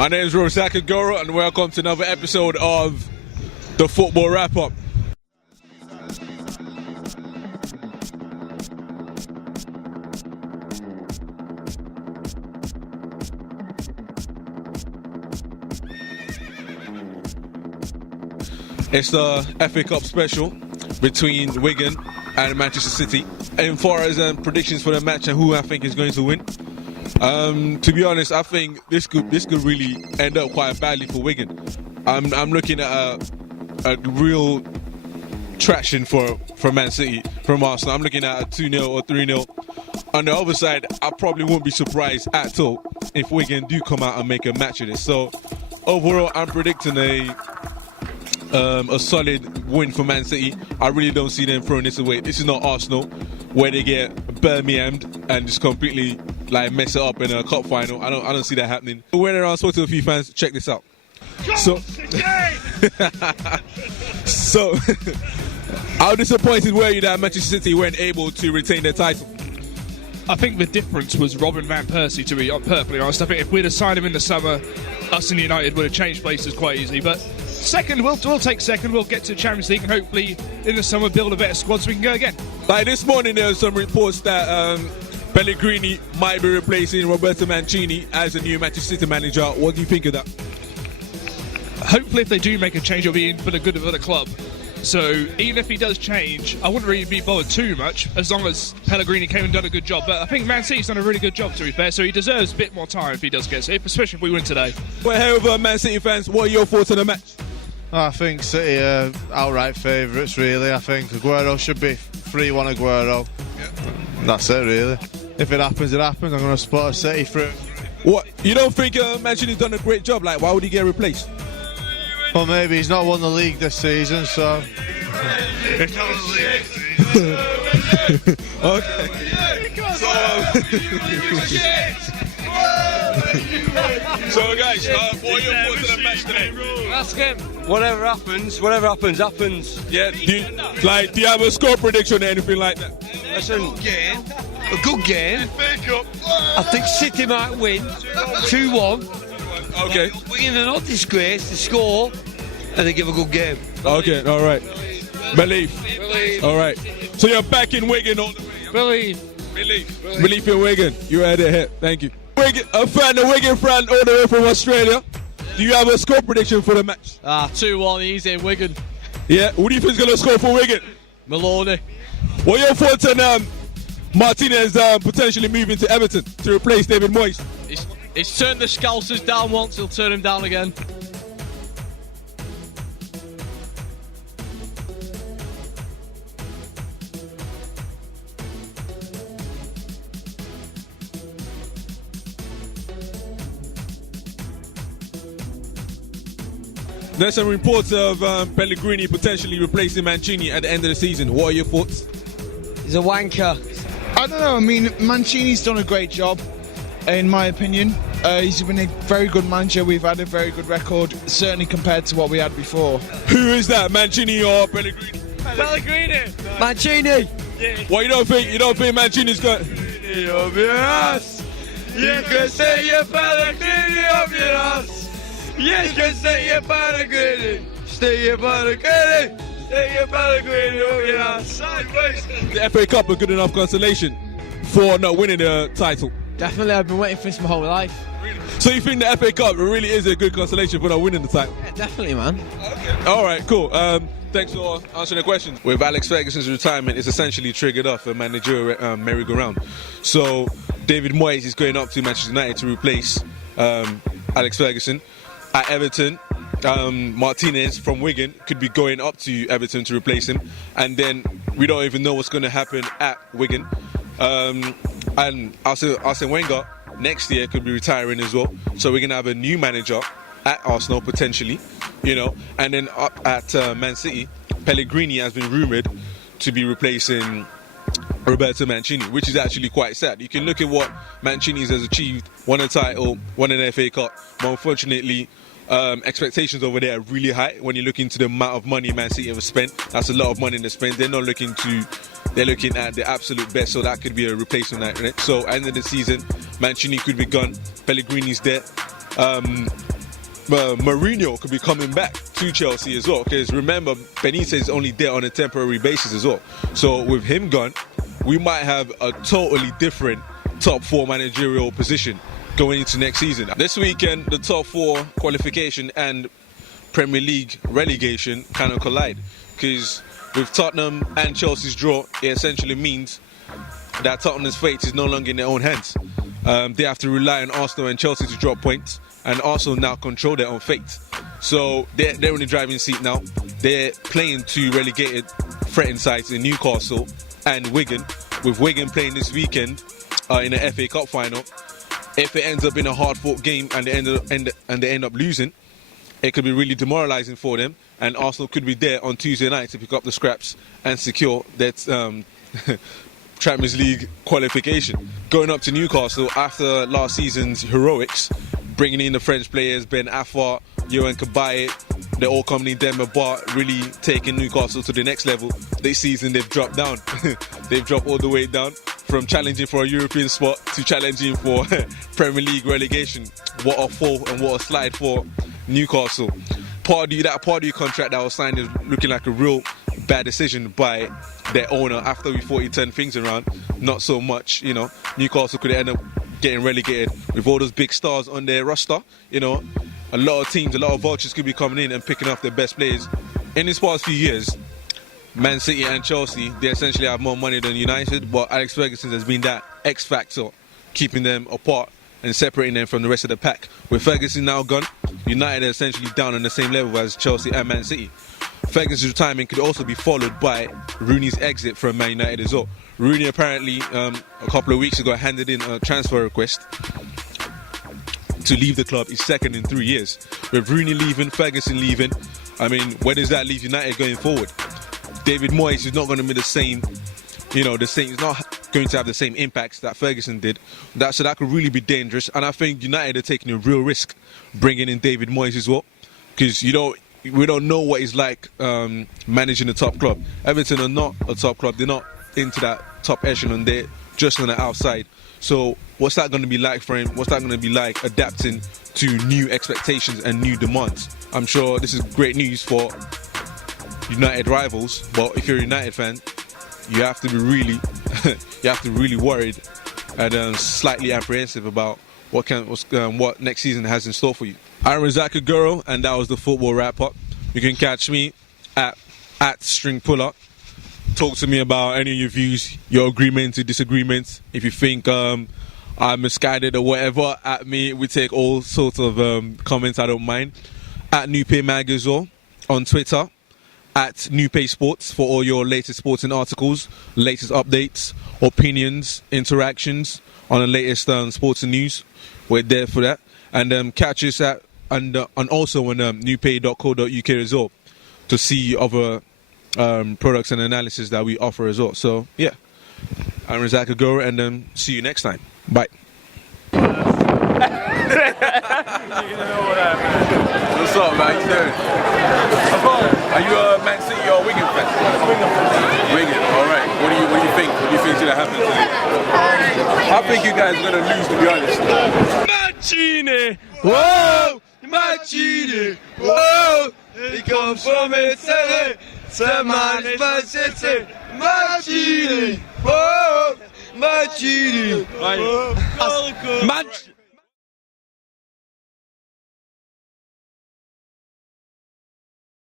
My name is Razaak Agoro and welcome to another episode of the Football Wrap-Up. It's the FA Cup special between Wigan and Manchester City. And far as predictions for the match and who I think is going to win, to be honest, I think this could really end up quite badly for Wigan. I'm looking at a real traction for Man City from Arsenal. I'm looking at a 2-0 or 3-0. On the other side, I probably won't be surprised at all if Wigan do come out and make a match of this. So overall, I'm predicting a solid win for Man City. I really don't see them throwing this away. This is not Arsenal, where they get Birminghamed and just completely mess it up in a cup final. I don't see that happening. When I spoke to a few fans, check this out. So how disappointed were you that Manchester City weren't able to retain their title? I think the difference was Robin van Persie, to be perfectly honest. I think if we'd have signed him in the summer, us and United would have changed places quite easily. But second, we'll take second. We'll get to the Champions League and hopefully in the summer build a better squad so we can go again. This morning there were some reports that Pellegrini might be replacing Roberto Mancini as the new Manchester City manager. What do you think of that? Hopefully if they do make a change, it'll be for the good of the club. So even if he does change, I wouldn't really be bothered too much as long as Pellegrini came and done a good job. But I think Man City's done a really good job, to be fair, so he deserves a bit more time if he does get it, especially if we win today. Well, however, Man City fans, what are your thoughts on the match? I think City are outright favourites, really. I think Aguero should be 3-1 Aguero. Yeah. That's it, really. If it happens, it happens. I'm going to support City through. What? You don't think Mancini's done a great job? Why would he get replaced? Well, maybe he's not won the league this season, so... It's not the league. Okay. So guys, what are your thoughts on the match today? Ask him. Whatever happens. Yeah. Do you have a score prediction or anything like that? Listen, a good game. I think City might win 2-1. Okay. Wigan are not disgraced to score and they give a good game. Okay, all right. Believe. All right. So you're back in Wigan all the way? Believe in Wigan. You had it hit. Thank you. A Wigan fan all the way from Australia. Do you have a score prediction for the match? 2-1 easy Wigan. Yeah. Who do you think is going to score for Wigan? Maloney. What are your thoughts on Martinez potentially moving to Everton to replace David Moyes? He's turned the Scousers down once, he'll turn him down again. There's some reports of Pellegrini potentially replacing Mancini at the end of the season. What are your thoughts? He's a wanker. I don't know, I mean, Mancini's done a great job. In my opinion, he's been a very good manager. We've had a very good record, certainly compared to what we had before. Who is that, Mancini or Pellegrini? Pellegrini! Mancini! Yeah. Well, you don't think Mancini's good? You can say you're Pellegrini up your ass. You can say you're Pellegrini. Stay your Pellegrini. Stay your Pellegrini up your ass. Sideways. The FA Cup a good enough consolation for not winning the title? Definitely, I've been waiting for this my whole life. So you think the FA Cup really is a good consolation for not winning the title? Yeah, definitely, man. Okay. All right, cool. Thanks for answering the question. With Alex Ferguson's retirement, it's essentially triggered off a managerial merry-go-round. So David Moyes is going up to Manchester United to replace Alex Ferguson. At Everton, Martinez from Wigan could be going up to Everton to replace him. And then we don't even know what's going to happen at Wigan. And Arsene Wenger next year could be retiring as well. So we're going to have a new manager at Arsenal potentially, and then up at Man City, Pellegrini has been rumoured to be replacing Roberto Mancini, which is actually quite sad. You can look at what Mancini has achieved, won a title, won an FA Cup, but unfortunately expectations over there are really high when you look into the amount of money Man City have spent. That's a lot of money to spend. They're looking at the absolute best, so that could be a replacement. So at the end of the season, Mancini could be gone, Pellegrini's there. Mourinho could be coming back to Chelsea as well, because remember, Benitez is only there on a temporary basis as well. So with him gone, we might have a totally different top 4 managerial position going into next season. This weekend, the top 4 qualification and Premier League relegation kind of collide, because with Tottenham and Chelsea's draw, it essentially means that Tottenham's fate is no longer in their own hands. They have to rely on Arsenal and Chelsea to drop points, and Arsenal now control their own fate. So they're in the driving seat now. They're playing 2 relegated threatened sides in Newcastle and Wigan, with Wigan playing this weekend in the FA Cup final. If it ends up in a hard-fought game and they end up losing, it could be really demoralising for them, and Arsenal could be there on Tuesday night to pick up the scraps and secure that Champions League qualification. Going up to Newcastle after last season's heroics, bringing in the French players Ben Afar, Yohan Cabaye, they're all coming in Denver Bar, really taking Newcastle to the next level. This season they've dropped down. They've dropped all the way down from challenging for a European spot to challenging for Premier League relegation. What a fall and what a slide for Newcastle. That Pardew contract that was signed is looking like a real bad decision by their owner after we thought he turned things around. Not so much, you know. Newcastle could end up getting relegated with all those big stars on their roster, you know. A lot of teams, a lot of vultures could be coming in and picking up their best players. In these past few years, Man City and Chelsea, they essentially have more money than United, but Alex Ferguson has been that X factor, keeping them apart and separating them from the rest of the pack. With Ferguson now gone, United are essentially down on the same level as Chelsea and Man City. Ferguson's retirement could also be followed by Rooney's exit from Man United as well. Rooney apparently, a couple of weeks ago, handed in a transfer request to leave the club. His second in 3 years. With Rooney leaving, Ferguson leaving, I mean, where does that leave United going forward? David Moyes is not going to be the same, you know, he's not going to have the same impacts that Ferguson did. So that could really be dangerous. And I think United are taking a real risk bringing in David Moyes as well, because we don't know what he's like managing a top club. Everton are not a top club. They're not into that top echelon. They're just on the outside. So what's that going to be like for him? What's that going to be like adapting to new expectations and new demands? I'm sure this is great news for United rivals, but if you're a United fan, you have to be really worried and slightly apprehensive about what next season has in store for you. I'm Razaak Agoro, and that was the football wrap-up. You can catch me at StringPuller. Talk to me about any of your views, your agreements, your disagreements. If you think I'm misguided or whatever, at me. We take all sorts of comments. I don't mind. At Nupé Mag as well on Twitter. At Nupé Sports for all your latest sporting articles, latest updates, opinions, interactions on the latest sports and news. We're there for that. And catch us at and also on nupé.co.uk as well to see other products and analysis that we offer as well. So yeah, I'm Razaak Agoro, and see you next time. Bye. What's up, man? How you doing? Are you a Man City or Wigan fan? Wigan. All right. What do you think? What do you think's gonna happen today? I think you guys are gonna lose, to be honest. Mancini, whoa, Mancini, whoa. He comes from Italy to manage Man City. Mancini, whoa, Mancini, whoa.